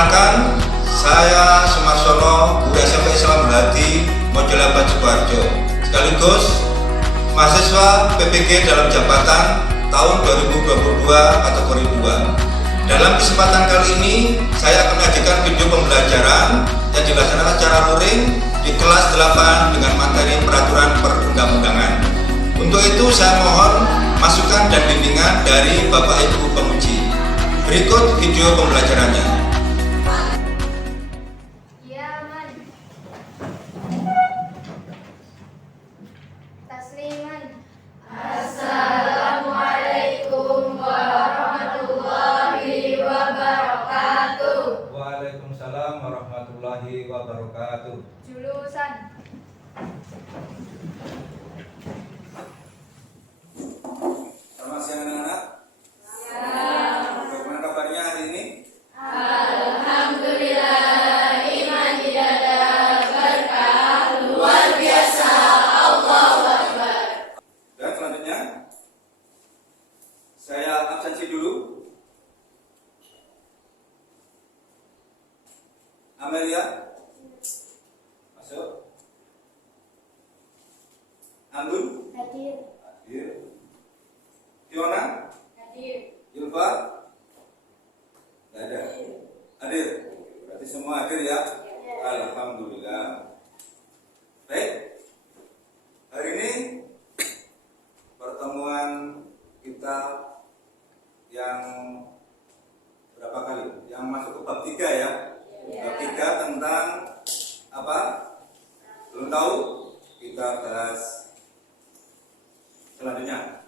Perkenalkan, saya Sumarsono, Guru SMP Islam Hati, Mojolaban Sukoharjo, sekaligus mahasiswa PPG dalam jabatan tahun 2022 kategori 2. Dalam kesempatan kali ini, saya akan menyajikan video pembelajaran yang dilaksanakan secara luring di kelas 8 dengan materi peraturan perundang-undangan. Untuk itu, saya mohon masukan dan bimbingan dari Bapak Ibu penguji. Berikut video pembelajarannya. Assalamualaikum warahmatullahi wabarakatuh. Waalaikumsalam warahmatullahi wabarakatuh. Jurusan. Selamat siang anak-anak. Bagaimana kabarnya hari ini? Alhamdulillah, iman tidak ada berkah luar biasa. Allahu Akbar. Dan selanjutnya, saya absensi dulu. Amelia, masuk. Andun, Hadir. hadir. Fiona, Hadir. Yulfa, nggak ada. Hadir. Berarti semua hadir ya? Alhamdulillah. Baik. Hari ini pertemuan kita yang berapa kali? Yang masuk ke bab 3 ya? Bab 3 tentang apa? Belum tahu? Kita bahas selanjutnya.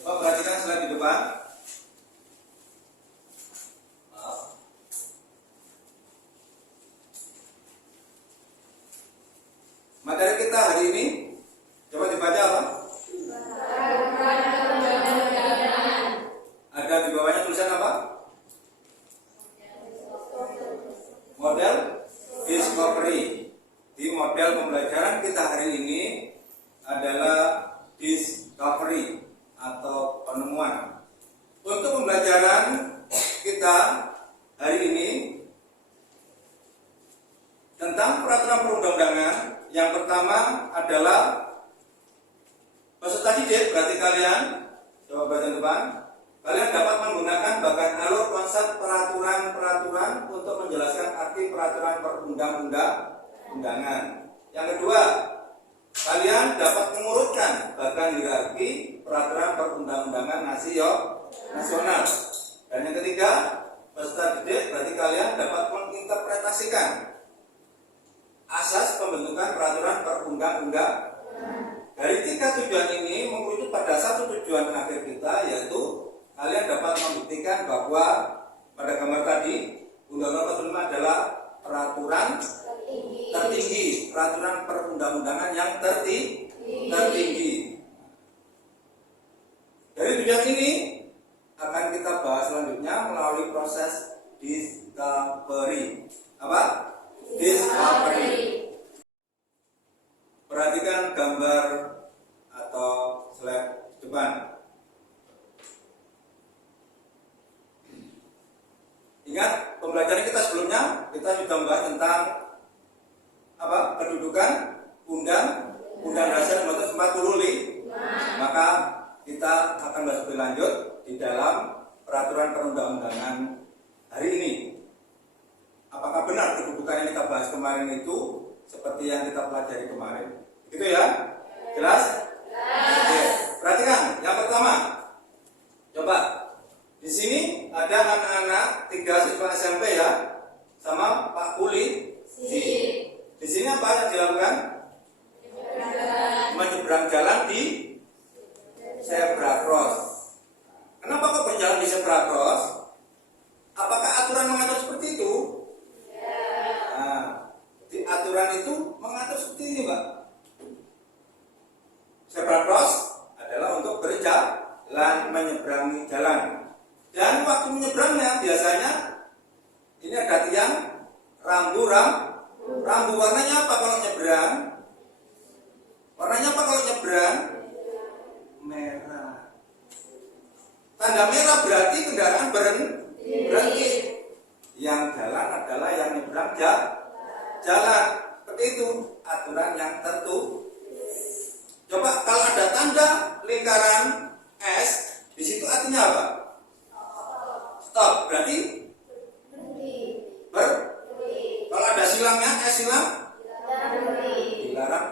Coba perhatikan slide di depan. Maaf. Materi kita hari ini, coba dibaca apa? Ada di bawahnya tulisan apa? Model discovery. Di model pembelajaran kita hari ini adalah discovery atau penemuan. Untuk pembelajaran kita hari ini tentang peraturan perundang-undangan, yang pertama adalah peserta didik. Berarti kalian coba baca depan. Kalian dapat menggunakan bagan alur konsep peraturan-peraturan untuk menjelaskan arti peraturan perundang-undangan. Yang kedua, kalian dapat mengurutkan bagan hierarki peraturan perundang-undangan nasional. Dan yang ketiga, peserta didik berarti kalian dapat menginterpretasikan asas pembentukan peraturan perundang-undangan. Dari 3 tujuan ini mengerucut pada satu tujuan akhir kita, yaitu kalian dapat membuktikan bahwa pada gambar tadi Undang-Undang 45 adalah peraturan tertinggi, peraturan perundang-undangan yang tertinggi. Dari tujuan ini akan kita bahas selanjutnya melalui proses discovery. Apa? Discovery. Perhatikan gambar atau slide depan. Ingat pembelajaran kita sebelumnya, kita sudah membahas tentang apa? Kedudukan Undang-Undang Dasar Nomor 45. Maka kita akan bahas lebih lanjut di dalam peraturan perundang-undangan hari ini. Apakah benar kedudukan yang kita bahas kemarin itu seperti yang kita pelajari kemarin? Gitu ya? Jelas? Oke. Perhatikan, yang pertama. Coba. Di sini ada anak-anak 3 siswa SMP ya, sama Pak Kuli. Di sini apa yang dilakukan? Menyeberang jalan di zebra cross. Kenapa kok berjalan di zebra cross? Apakah aturan mengatur seperti itu? Nah, di aturan itu mengatur seperti ini, Pak. Zebra cross adalah untuk berjalan, menyeberangi jalan. Dan waktu menyeberangnya biasanya ini ada tiang rambu warnanya apa kalau nyebrang? Warnanya apa kalau nyebrang? Coba kalau ada tanda lingkaran S, di situ artinya apa? Stop. Berarti kalau ada silangnya, S silang, dilarang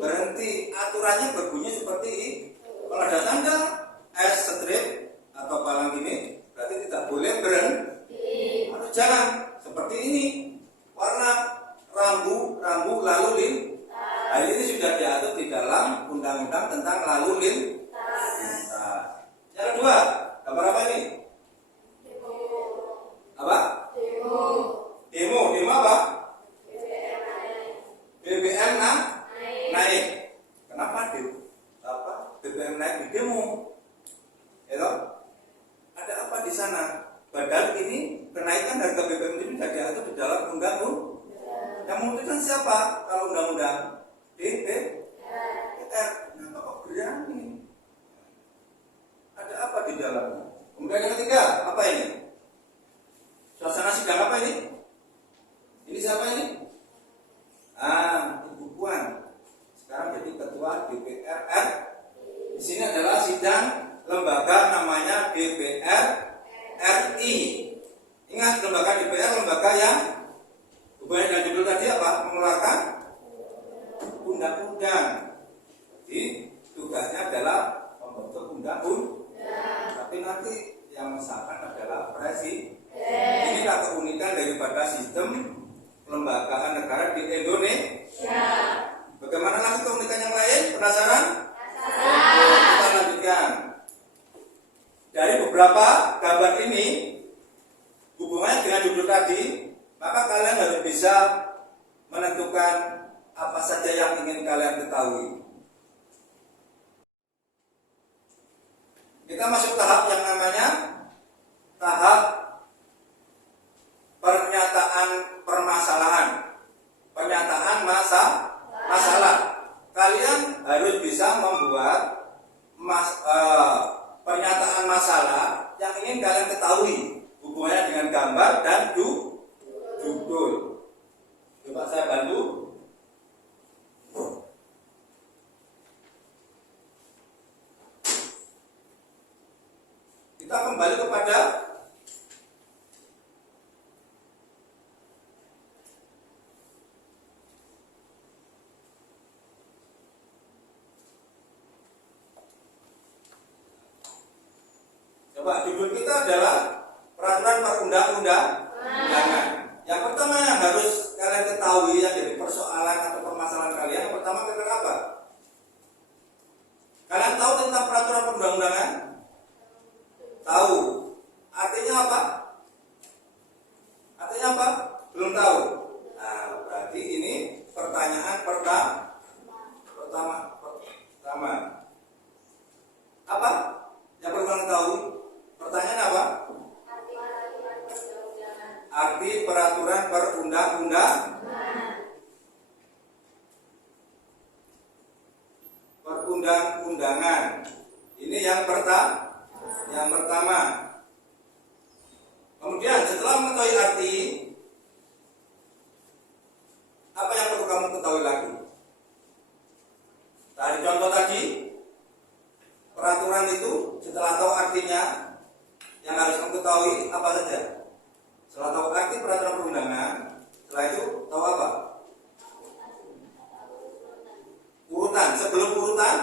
berhenti. Aturannya berbunyi seperti ini. Kalau ada tanda S strip atau palang ini, berarti tidak boleh berhenti. Harus jalan seperti ini. Warna rambu lalu lintas. Hal ini sudah diatur di dalam undang-undang tentang lalu lintas. Yang kedua, gambar apa ini? Apa? Demo apa? BBM naik. Kenapa BBM naik di demo? Itu ada apa di sana? Padahal ini kenaikan harga BBM ini tidak diatur di dalam undang-undang. Yang memutuskan siapa? Kalau undang-undang DPR. Kenapa kok berani? Ada apa di dalamnya? Kemudian yang ketiga, apa ini? Suasana sidang apa ini? Ini siapa ini? Ibu Puan. Sekarang jadi ketua DPR RI. Di sini adalah sidang lembaga namanya DPR RI. Ingat, lembaga DPR lembaga yang hubungannya dengan judul tadi apa? Mengeluarkan undang-undang. Jadi tugasnya adalah membentuk undang-undang. Tapi nanti yang mengesahkan adalah presiden. Inilah keunikan daripada sistem kelembagaan negara di Indonesia. Bagaimana lagi keunikan yang lain? Penasaran? Kita lanjutkan. Dari beberapa gambar ini hubungannya dengan judul tadi, maka kalian harus bisa menentukan apa saja yang ingin kalian ketahui. Kita masuk tahap yang namanya tahap pernyataan permasalahan. Pernyataan masalah. Kalian harus bisa membuat pernyataan masalah yang ingin kalian ketahui hubungannya dengan gambar dan judul. Coba saya bantu. Kita kembali kepada judul kita adalah peraturan perundang-undangan. Yang pertama yang harus kalian ketahui yang jadi persoalan atau permasalahan kalian, yang pertama kira-kira apa? Kalian tahu tentang peraturan perundang-undangan? Tahu. Artinya apa? Artinya apa? Belum tahu. Nah, berarti ini pertanyaan pertama. Apa? Yang perlu kalian tahu? Pertanyaan apa? Arti peraturan perundang-undangan. Ini yang pertama. Kemudian setelah mengetahui arti, apa yang perlu kamu ketahui lagi? Dari contoh tadi, peraturan itu setelah tahu artinya, yang harus kamu ketahui apa saja? Setelah tahu arti peraturan perundangan, setelah itu tahu apa? Urutan. Sebelum urutan,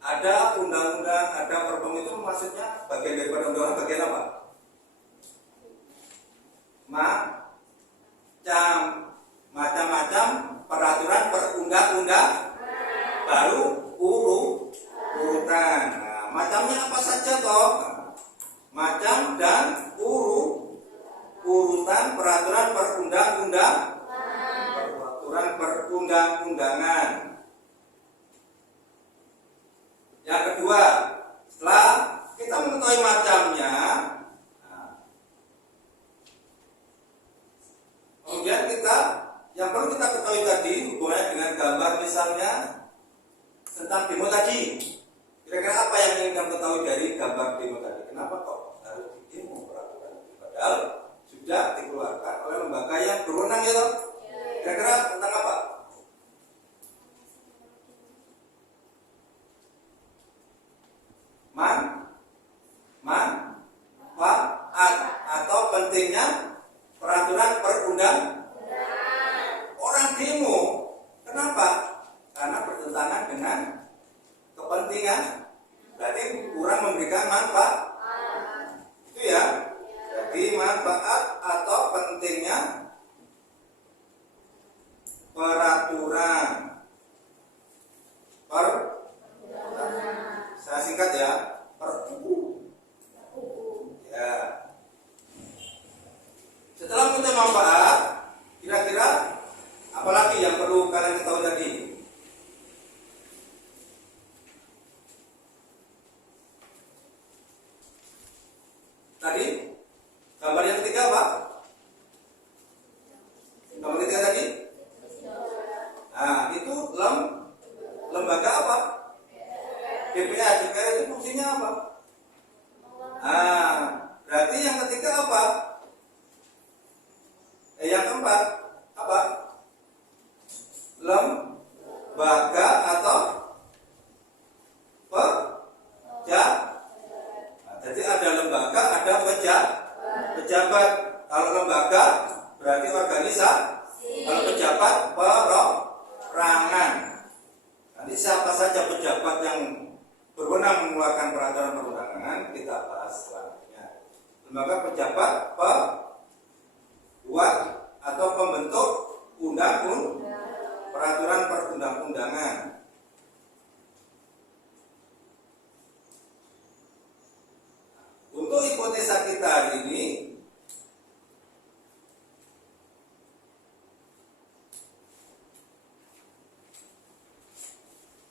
ada undang-undang, ada perpem, itu maksudnya bagian daripada undang-undang, bagian apa? Macam-macam peraturan perundang-undang, baru urutan. Nah, macamnya apa saja toh? Macam dan urutan peraturan perundang-undangan. Yang kedua, setelah kita mengetahui macamnya, kemudian yang perlu kita ketahui tadi hubungannya dengan gambar, misalnya tentang demo tadi. Kira-kira apa yang ingin kamu ketahui dari gambar demo tadi? Kenapa kok harus didemo peraturan? Padahal sudah dikeluarkan oleh lembaga yang berwenang, ya toh? Kira-kira tentang apa? Manfaat atau pentingnya peraturan perundang orang demo. Kenapa? Karena bertentangan dengan kepentingan. Berarti kurang memberikan manfaat. Itu ya. Jadi manfaat atau pentingnya peraturan saya singkat ya, perpu. Ya. Setelah punya manfaat, kira-kira apalagi yang perlu kalian ketahui tadi? Tadi gambar yang ketiga apa? Gambar ketiga tadi? Nah, itu lembaga apa? DPR. DPR itu fungsinya apa? Nah, berarti yang ketiga apa? Yang keempat apa? Lembaga atau pejabat. Nah, jadi ada lembaga, ada pejabat. Kalau lembaga berarti organisasi. Kalau pejabat perorangan. Nanti siapa saja pejabat yang berwenang mengeluarkan peraturan perundangan kita bahas selanjutnya. Lembaga pejabat pembuat atau pembentuk peraturan perundang-undangan. Untuk hipotesa kita hari ini,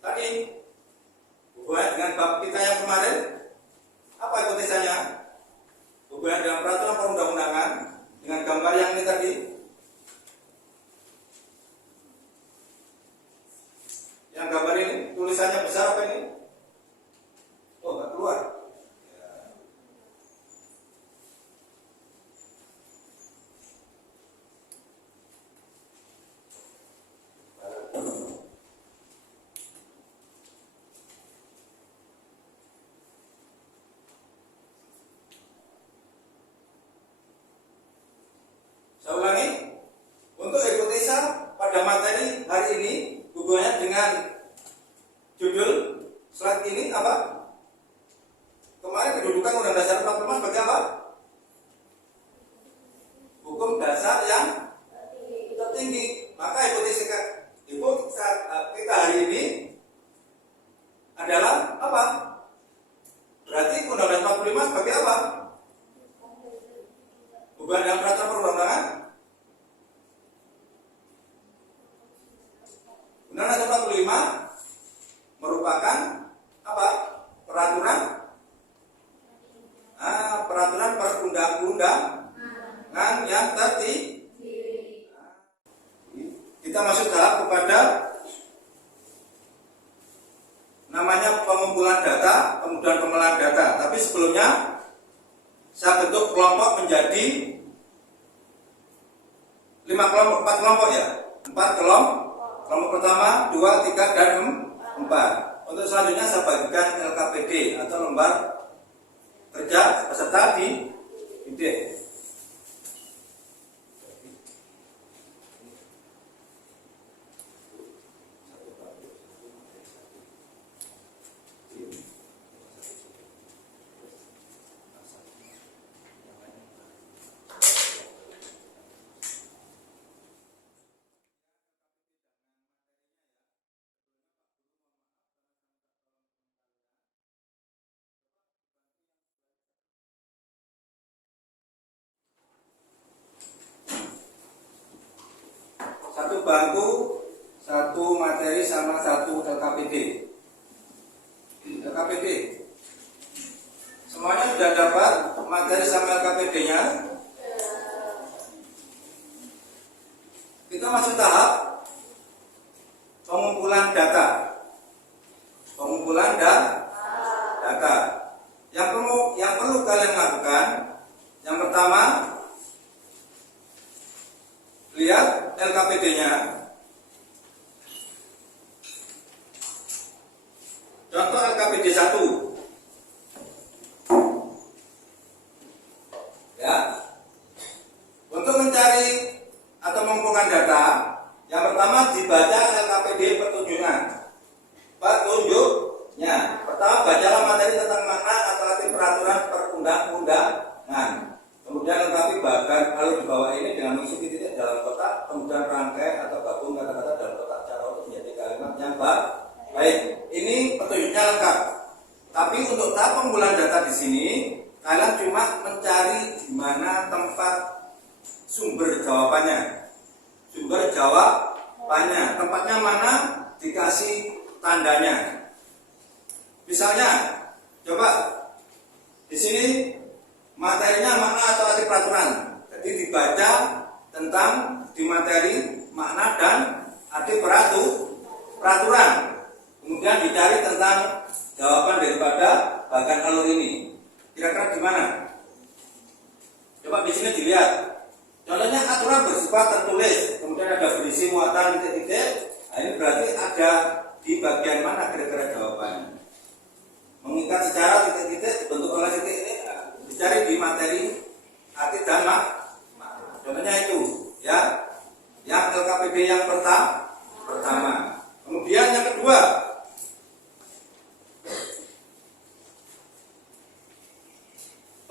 tadi hubungan dengan bab kita yang kemarin, apa hipotesanya? Hubungan dengan peraturan perundang-undangan dengan gambar yang ini tadi. Yang gambar ini tulisannya besar apa ini? Oh, nggak keluar. Saya ulangi, untuk hipotesa pada materi hari ini hubungannya dengan judul slide ini apa? Kemarin kedudukan Undang Dasar 45 sebagai apa? Hukum dasar yang tertinggi. Maka hipotesa kita hari ini adalah apa? Berarti Undang Dasar 45 sebagai apa? Hubungan dengan peraturan perundang-undangan. Undang-Undang 45 merupakan apa? Peraturan perundang-undangan yang tertinggi. Kita masuk tahap kepada namanya pengumpulan data, kemudian pengolahan data. Tapi sebelumnya saya bentuk kelompok menjadi 4 kelompok ya. 4 kelompok. Kelompok pertama, 2, 3, dan 4. Untuk selanjutnya saya bagikan LKPD atau lembar kerja peserta didik. Satu bangku, satu materi sama satu LKPD. LKPD. Semuanya sudah dapat materi sama LKPD-nya. Kita masuk tahap pengumpulan data. Pengumpulan data. Yang perlu kalian lakukan, yang pertama, lihat LKPD LKPD-nya. Contoh LKPD 1. Ya. Untuk mencari atau mengumpulkan data, yang pertama dibaca LKPD petunjuknya. Pertama, bacalah materi tentang makna atau arti peraturan perundang-undangan. Kemudian lengkapi bagian alur di bawah ini dengan mengisi titik dalam kotak, kemudian rangkai atau gabung kata-kata dalam kotak cara untuk menjadi kalimat yang baik. Ini petunjuknya lengkap. Tapi untuk tahap pengumpulan data di sini, kalian cuma mencari di mana tempat sumber jawabannya. Sumber jawabannya, tempatnya mana, dikasih tandanya. Misalnya, coba di sini materinya makna atau arti peraturan. Jadi dibaca tentang di materi makna dan arti peraturan. Kemudian dicari tentang jawaban daripada bagian alur ini. Kira-kira gimana? Coba di sini dilihat. Contohnya aturan bersifat tertulis, kemudian ada berisi muatan titik-titik. Nah, ini berarti ada di bagian mana kira-kira jawabannya. Mengikat secara titik-titik dibentuk oleh titik ini, dicari di materi arti dan makna. Contohnya itu, ya, yang LKPD yang pertama. Kemudian yang kedua,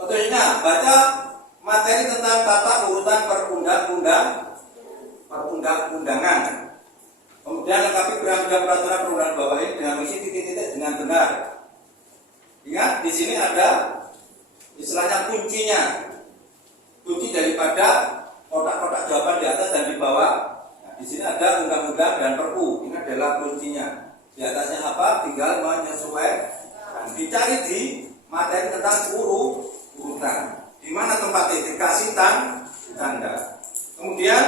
contohnya baca materi tentang tata urutan perundang-undangan. Kemudian lengkapi berangkat peraturan perundang bawah ini dengan mengisi titik-titik dengan benar. Ingat, di sini ada istilahnya kuncinya. Kunci daripada kotak-kotak jawaban di atas dan di bawah. Nah, di sini ada undang-undang dan perpu. Ini adalah kuncinya. Di atasnya apa? Tinggal menyesuaikan. Dicari di materi tentang urutan. Di mana tempatnya dikasih tanda. Kemudian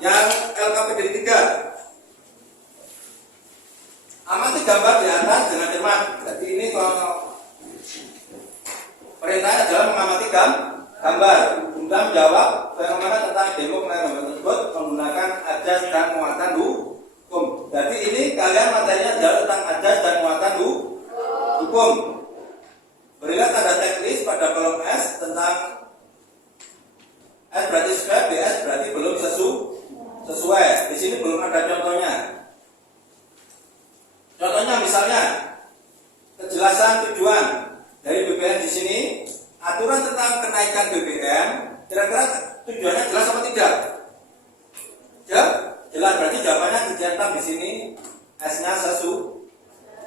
yang LKPD 3. Amati gambar di atas dengan cermat. Jadi ini kalau perintahnya adalah mengamati gambar. Undang jawab fenomena tentang demo pengalaman tersebut menggunakan ajas dan muatan hukum. Jadi ini kalian materinya adalah tentang ajas dan muatan hukum. Berilah tanda checklist pada kolom S tentang S berarti sesuai, BS berarti belum sesuai. Di sini belum ada contohnya. Contohnya misalnya kejelasan tujuan dari BBM di sini, aturan tentang kenaikan BBM, kira-kira tujuannya jelas apa tidak? Ya, jelas, berarti jawabannya dicetak di sini S-nya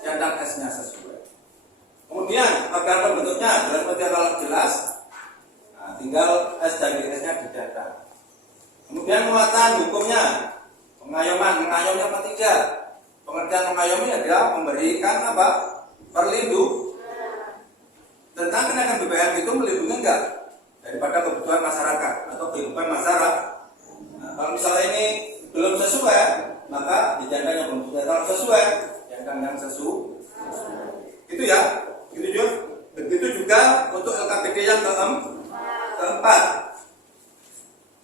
centang S-nya sesuai. Kemudian agar pembentuknya jelas kalau jelas, nah, tinggal S dan S-nya dicetak. Kemudian muatan hukumnya, mengayomnya apa tidak? Pengertian mengayomi adalah memberikan apa? Perlindung. Tentang kenaikan BBM itu melindungi enggak daripada kebutuhan masyarakat atau kehidupan masyarakat. Nah, kalau misalnya ini belum sesuai, maka dijadikan yang belum sesuai. Kalau sesuai, jadikan yang sesuai. Itu ya. Begitu juga untuk LKPD yang keempat.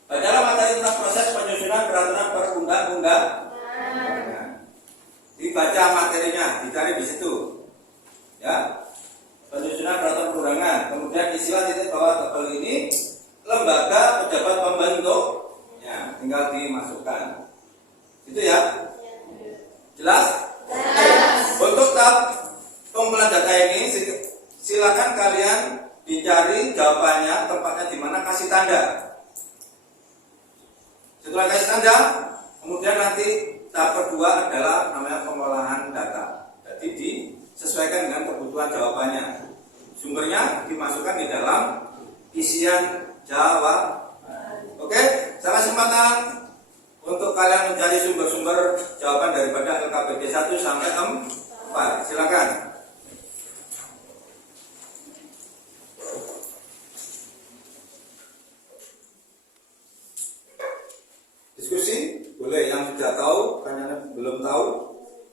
Bacalah materi tentang proses penyusunan peraturan perundang-undangan. Dibaca materinya, dicari di situ. Ya. Penyusunan peraturan perundangan. Kemudian istilah titik bawah tabel ini lembaga pejabat pembentuknya, tinggal dimasukkan. Itu ya. Jelas? Untuk tahap pengumpulan data ini silakan kalian dicari jawabannya, tempatnya di mana, kasih tanda. Setelah kasih tanda, kemudian nanti tahap kedua adalah namanya pengolahan data. Jadi disesuaikan dengan kebutuhan jawabannya. Sumbernya dimasukkan di dalam isian jawaban. Oke, salah kesempatan untuk kalian mencari sumber-sumber jawaban daripada LKPD 1 sampai 4. Silakan. Diskusi boleh, yang sudah tahu, yang belum tahu.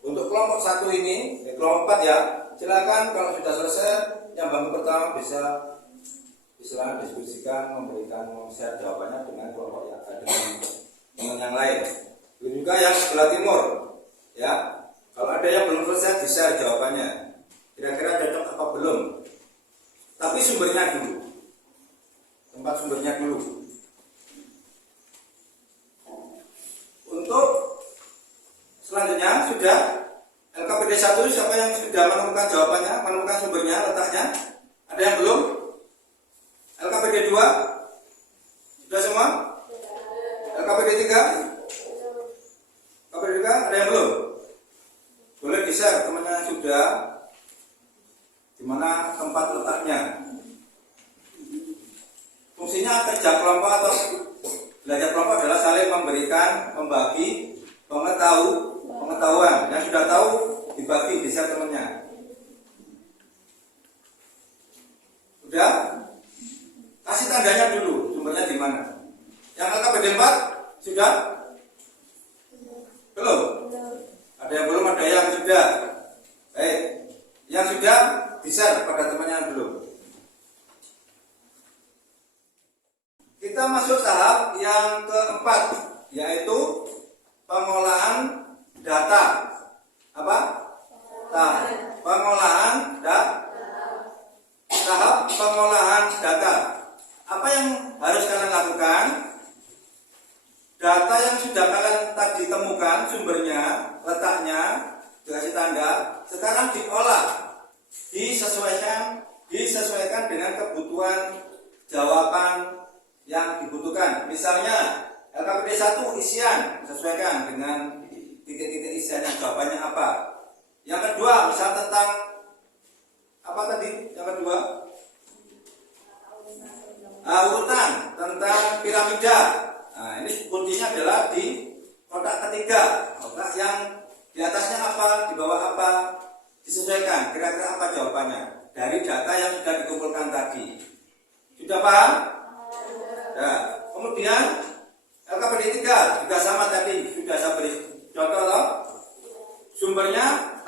Untuk kelompok 1 ini, kelompok 4 ya, silakan kalau sudah selesai, yang bangun pertama bisa diskusikan, memberikan share jawabannya dengan kelompok yang ada, dengan dengan yang lain. Begitu juga yang sebelah timur, ya. Kalau ada yang belum selesai, di-share jawabannya. Kira-kira cocok apa belum? Tapi sumbernya dulu. Tempat sumbernya dulu. Untuk selanjutnya sudah LKPD 1, siapa yang sudah menemukan jawabannya, menemukan sumbernya, letaknya? Ada yang belum? LKPD 2? Sudah semua? LKPD 3? LKPD 3 ada yang belum? Boleh di-share temannya yang sudah, di mana tempat letaknya. Fungsinya kerja kelompok atau belajar kelompok adalah saling memberikan, membagi pengetahuan. Yang sudah tahu dibagi, di-share temannya. Sudah? Kasih tandanya dulu, sumbernya di mana. Yang LKPD 4 sudah? Belum? Ada yang belum, ada yang sudah. Baik, yang sudah di-share pada temannya yang belum. Kita masuk tahap yang keempat, yaitu pengolahan data. Apa? Pengolahan tahap pengolahan data. Apa yang harus kalian lakukan? Data yang sudah kalian tadi temukan sumbernya, letaknya, dikasih tanda, sekarang diolah, disesuaikan dengan kebutuhan jawaban yang dibutuhkan. Misalnya LKPD 1 isian, sesuaikan dengan titik-titik isiannya, jawabannya apa. Yang kedua, misal tentang apa tadi? Yang kedua, urutan tentang piramida. Nah, ini kuncinya adalah di kotak ketiga. Kotak yang di atasnya apa, di bawah apa, disesuaikan. Kira-kira apa jawabannya dari data yang sudah dikumpulkan tadi. Sudah paham? Ya. Kemudian LKPD 3 juga sama tadi, sudah saya beri contoh loh. Sumbernya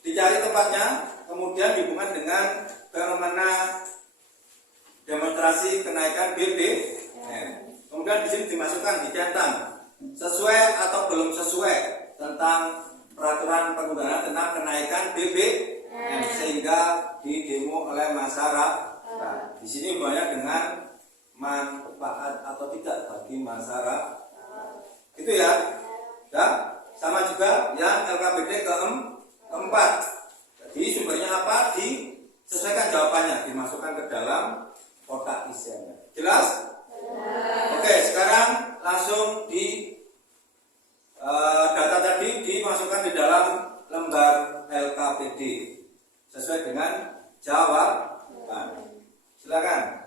dicari tempatnya, kemudian dihubungkan dengan fenomena demonstrasi kenaikan BBM. Kemudian di sini dimasukkan, dicentang sesuai atau belum sesuai tentang peraturan penggunaan tentang kenaikan BBM sehingga didemo oleh masyarakat. Nah, di sini banyak dengan manfaat atau tidak bagi masyarakat. Itu ya. Dan sama juga yang LKPD keempat. Jadi sumbernya apa? Disesuaikan jawabannya, dimasukkan ke dalam kotak isiannya. Jelas? Oke, sekarang langsung data tadi dimasukkan di dalam lembar LKPD sesuai dengan jawaban. Silakan.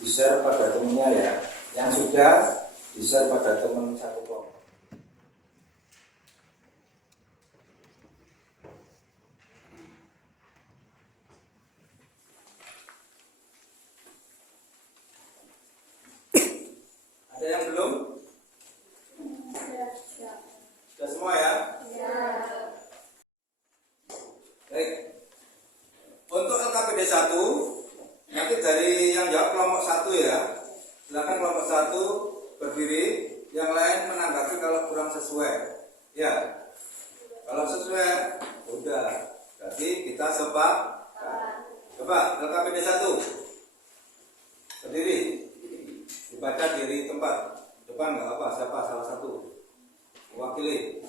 Di-share pada temennya ya. Yang sudah di-share pada teman satu kelompok. Ada yang belum? Sudah semua ya? Baik. Untuk LKPD 1 nanti dari yang jawab kelompok 1 ya. Silakan kelompok 1 berdiri, yang lain menanggapi kalau kurang sesuai. Ya. Kalau sesuai, udah. Jadi kita sepak. Coba LKPD 1 berdiri, dibaca diri tempat depan nggak apa, siapa salah satu mewakili.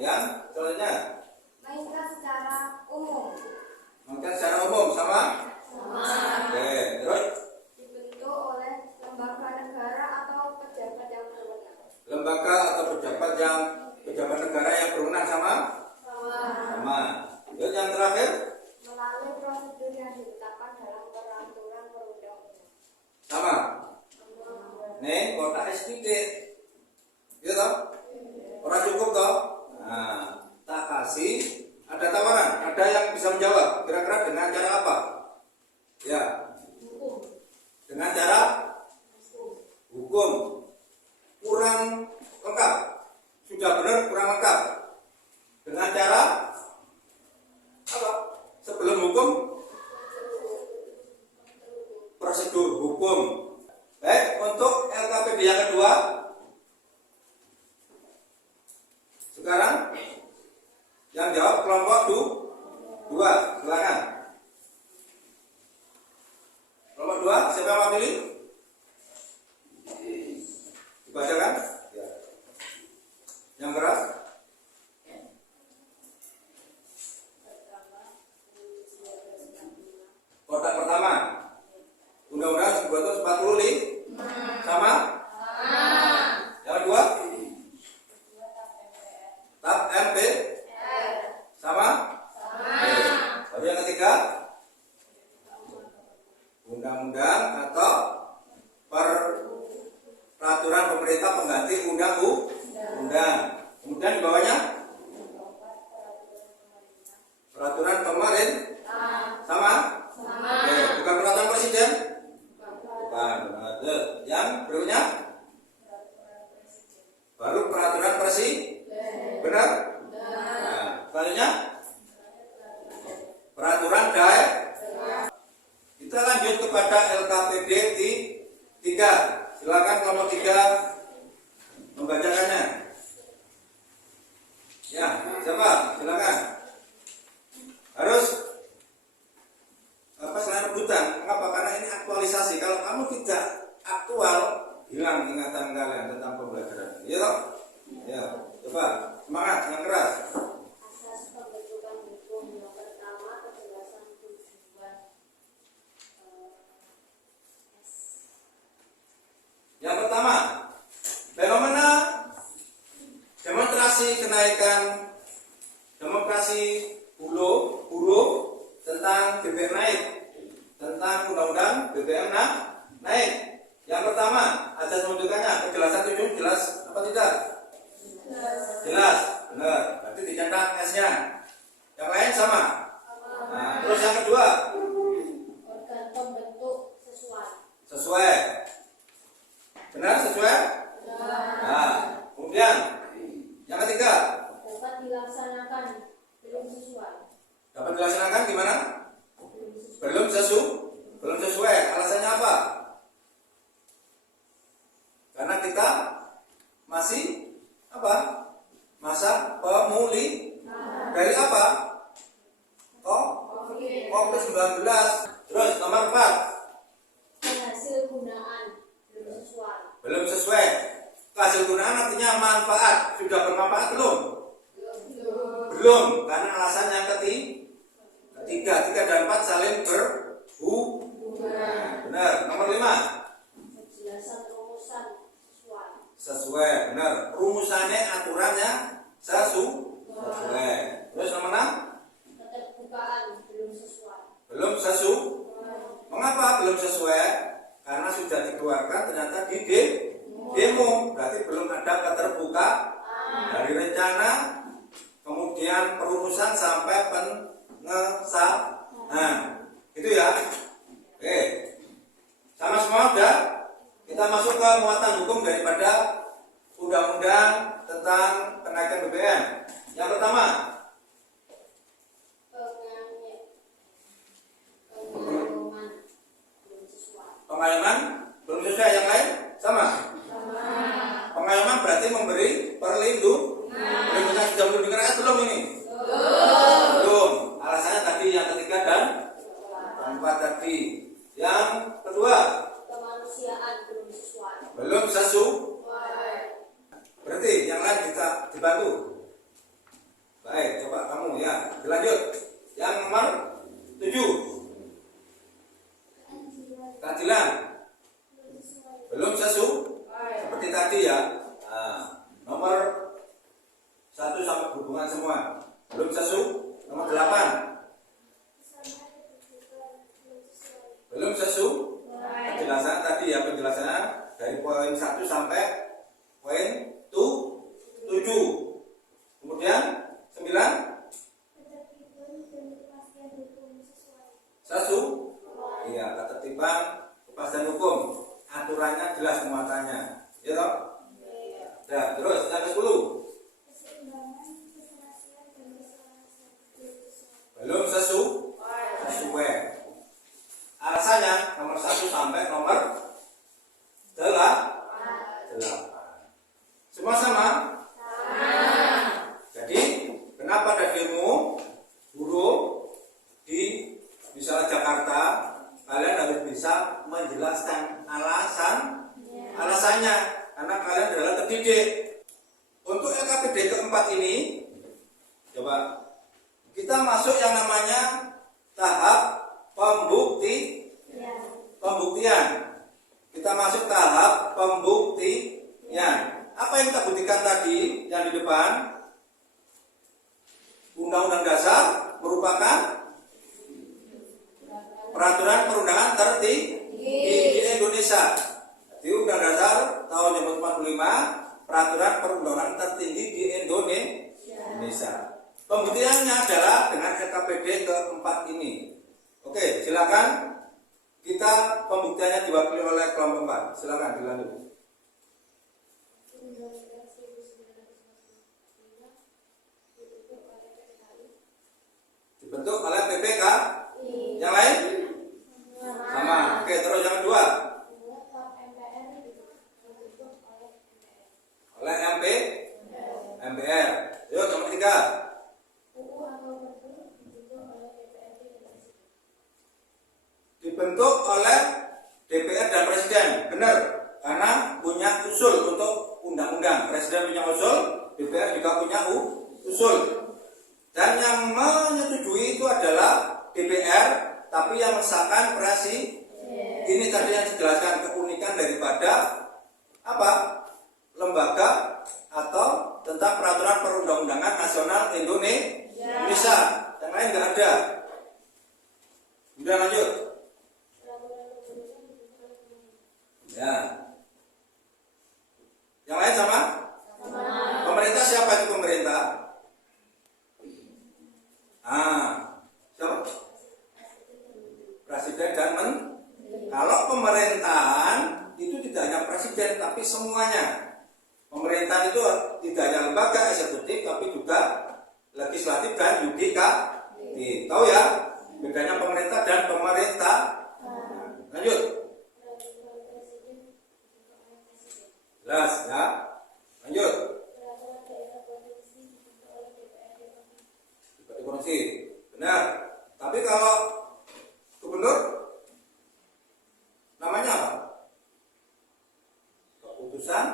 Yang selanjutnya, Mainkan secara umum. mungkin secara umum sama. Oke, terus Dibentuk oleh lembaga negara atau pejabat yang berwenang. lembaga atau pejabat negara yang berwenang sama. Terus yang terakhir, Melalui prosedur yang ditetapkan dalam peraturan perundang-undangan. sama. Nih, kotak es titik. Gitu toh? Orang cukup toh? Nah, tak kasih. Ada tawaran, ada yang bisa menjawab. Kira-kira dengan cara apa? Ya, dengan cara hukum. Kurang lengkap. Sudah benar kurang lengkap. Dengan cara apa? Sebelum hukum, prosedur hukum. Baik, untuk LKPD yang kedua, sekarang yang jawab kelompok 2, silakan. Kelompok 2, siapa yang mau pilih? Dibacakan? Ya. Yang keras? Kotak pertama, Undang-Undang 1945, sama? Yang kedua? TAP MPR, sama? Lalu yang ketiga? Undang-undang atau peraturan pemerintah pengganti undang-undang. Kemudian di bawahnya? Peraturan pemerintah, sama? Oke, bukan peraturan presiden? Bukan. Yang berikutnya? Baru peraturan presiden. Benar? Nah, selanjutnya? Peraturan daerah. Kita lanjut kepada LKPD 3. Silakan kelompok 3 membacakannya. Ya, siapa? Silakan. Harus selain rebutan. Mengapa? Karena ini aktualisasi. Kalau kamu tidak aktual, hilang ingatan kalian tentang pembelajaran. Iya toh? Ya, coba semangat yang keras. Asas pembentukan hukum yang pertama, kejelasan tujuan. Yang pertama, fenomena demonstrasi kenaikan demokrasi buruh tentang BBM naik, tentang undang-undang BBM naik. Yang pertama, azas menunjukkannya, kejelasan tujuan jelas apa tidak? Jelas, benar. Berarti dicetak S-nya. Yang lain sama. Nah, terus yang kedua, Organ pembentuk sesuai. Benar sesuai? Nah, kemudian yang ketiga, dapat dilaksanakan belum sesuai. dapat dilaksanakan gimana? Belum sesuai. Alasannya apa? Karena kita masih apa? Masa pemulihan dari apa? COVID-19. Terus nomor 4, Hasil gunaan belum sesuai. belum sesuai. Hasil gunaan artinya manfaat. Sudah bermanfaat belum? Belum, karena alasan yang ketiga 3 dan 4 saling berhubungan. Benar. Nomor 5, Kejelasan rumusan sesuai. Benar. Rumusannya, aturannya sesuai. Terus nomor 6, keterbukaan belum sesuai. belum sesuai. Mengapa belum sesuai? Karena sudah dikeluarkan ternyata di demo. Berarti belum ada keterbukaan dari rencana, kemudian perumusan sampai pengesahan. Itu ya. Oke. Sama semua udah. Kita masuk ke muatan hukum daripada undang-undang tentang kenaikan BBM. Yang pertama, pengayoman belum sesuai. Yang lain sama. Pengayoman berarti memberi perlindungan. Sudah melindungi rakyat belum ini? Belum. Alasannya tadi yang ketiga dan keempat tadi. Yang kedua, Kemanusiaan belum sesuai. belum sesuai. Berarti yang lain kita dibantu. Baik, coba kamu ya. Dilanjut. Yang nomor 7. Keadilan. Belum seperti tadi ya. Nah, nomor 1 sampai hubungan semua. Belum nomor 8. Belum penjelasan tadi ya, penjelasannya dari poin 1 sampai poin 7. Kemudian 9. Iya, ketertiban, kepastian hukum. Aturannya jelas muatannya. Ya toh? Nah, terus yang ke-10. Belum sesuai. Alasannya nomor 1 sampai nomor 8. Semua sama? Jadi, kenapa ada demo buruh di misalnya Jakarta? Kalian harus bisa menjelaskan alasannya, karena kalian adalah terdidik. Untuk LKPD keempat ini, coba kita masuk yang namanya tahap pembuktian. Kita masuk tahap pembuktian. Apa yang kita buktikan tadi yang di depan? Undang-Undang Dasar merupakan peraturan perundangan tertinggi di Indonesia. Di Undang Dasar tahun 1945, peraturan perundangan tertinggi di Indonesia. Pembuktiannya adalah dengan LKPD keempat ini. Oke, silakan. Kita pembuktiannya diwakili oleh kelompok 4. Silakan dilanjut. Dibentuk oleh PPK. Yang lain? Sama. Oke, terus yang kedua. Oleh MPR. Yuk, nomor 3. Dibentuk oleh DPR dan Presiden. Benar, karena punya usul untuk undang-undang. Presiden punya usul, DPR juga punya usul. Dan yang menyetujui itu adalah DPR, tapi yang mengesahkan Presiden. Ini tadi yang dijelaskan keunikan daripada apa? Lembaga atau tentang peraturan perundang-undangan nasional Indonesia. Yang lain nggak ada. Udah lanjut. Ya. Yang lain sama? Pemerintah siapa itu pemerintah? Siapa? Presiden dan Kalau pemerintahan itu tidak hanya presiden tapi semuanya. Pemerintahan itu tidak hanya lembaga eksekutif tapi juga legislatif dan yudikatif. Tahu ya bedanya pemerintah dan pemerintah? Lanjut. Jelas ya. Lanjut. Provinsi. Benar. Tapi kalau gubernur namanya apa? Keputusan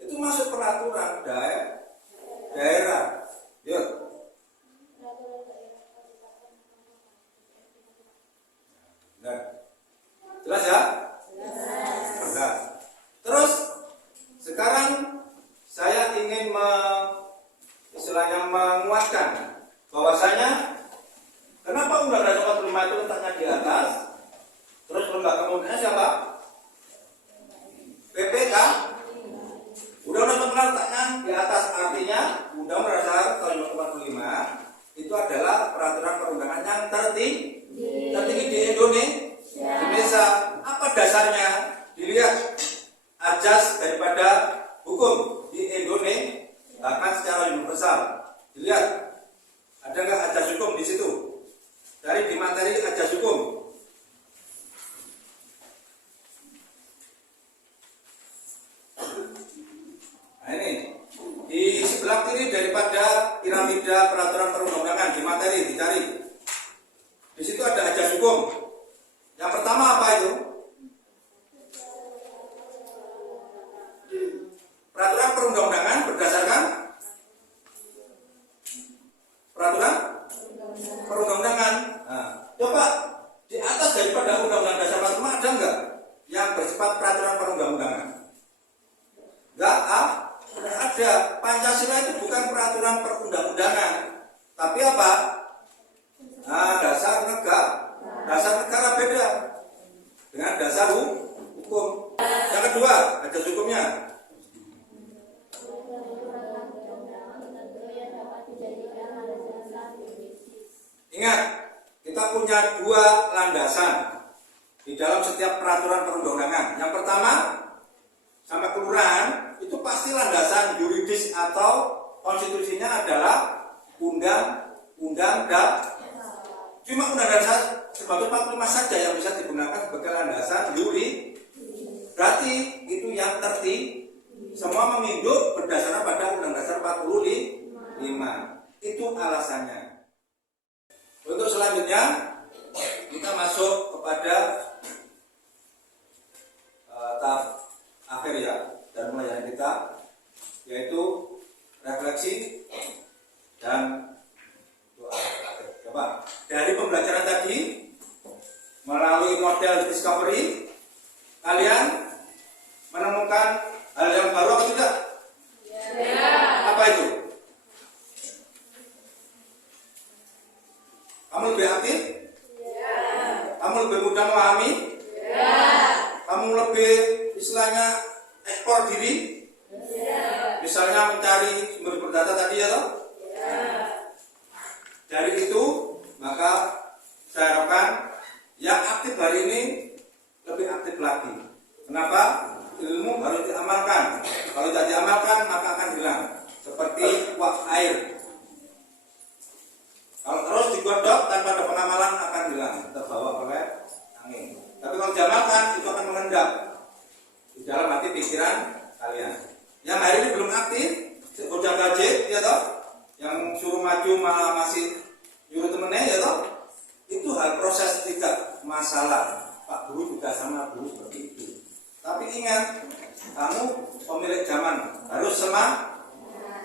itu masuk peraturan daerah. Yuk. Benar. Jelas ya? Jelas. Terus sekarang saya ingin istilahnya menguatkan bahwasanya kenapa Undang-Undang 45 itu letaknya di atas, terus lembaga kemudiannya siapa? PPK. Undang-Undang 45 letaknya di atas, artinya Undang-Undang Dasar tahun 1945 itu adalah peraturan perundangan yang tertinggi di Indonesia. Apa dasarnya? Dilihat ajas daripada hukum di Indonesia bahkan secara universal. Dilihat ada nggak ajas hukum di situ? Dari di materi ajas hukum. Nah ini ada. Pancasila itu bukan peraturan perundang-undangan, tapi apa? Nah, dasar negara. Dasar negara beda dengan dasar hukum. Yang kedua, ajas hukumnya. Ingat, kita punya dua landasan di dalam setiap peraturan perundang-undangan. Yang pertama, sampai kelurahan itu pasti landasan yuridis atau konstitusinya adalah undang-undang dasar. Cuma undang-undang dasar 1945 saja yang bisa digunakan sebagai landasan yuridis. Berarti itu yang tertib. Semua menginduk berdasarkan pada Undang-Undang Dasar 45. Itu alasannya. Untuk selanjutnya kita masuk kepada tahap akhir ya dan pelajaran kita, yaitu refleksi dan doa. Coba dari pembelajaran tadi melalui model discovery, kalian menemukan hal yang baru atau tidak? Ya. Apa itu? Kamu lebih aktif? Ya. Kamu lebih mudah memahami? Ya. Kamu lebih istilahnya ekspor diri? Ya. Misalnya mencari sumber data tadi ya toh? Ya. Dari itu maka saya harapkan yang aktif hari ini lebih aktif lagi. Kenapa? Ilmu harus diamalkan. Kalau tidak diamalkan maka akan hilang. Seperti uap air. Kalau terus digodok tanpa ada pengamalan akan hilang, terbawa oleh angin. Tapi kalau diamalkan itu akan mengendap di dalam hati pikiran kalian. Yang hari ini belum aktif, bocah gajah, ya toh, yang suruh maju malah masih nyuruh temennya, ya toh, itu hal proses tidak masalah. Pak Guru juga sama Guru seperti itu. Tapi ingat, kamu pemilik zaman harus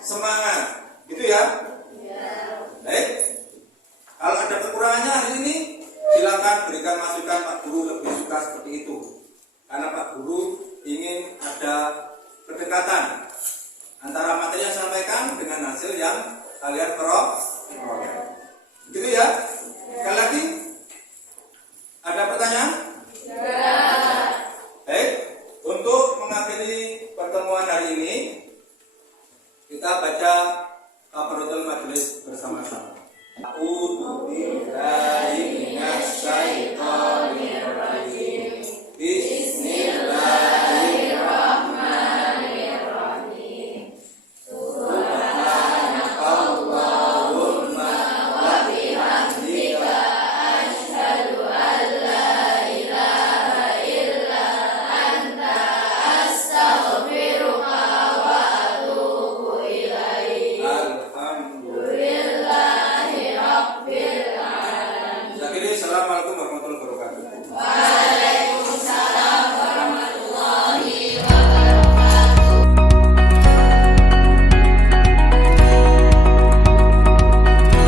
semangat, gitu ya. Baik. Kalau ada kekurangannya hari ini, silakan berikan masukan. Pak Guru lebih suka seperti itu, karena Pak Guru ingin ada kedekatan antara materi yang disampaikan dengan hasil yang kalian peroleh. Gitu ya. Sekali lagi, ada pertanyaan? Ya. Baik, untuk mengakhiri pertemuan hari ini, kita baca kafaratul majelis bersama-sama. A'udzu billahi minasyaitonir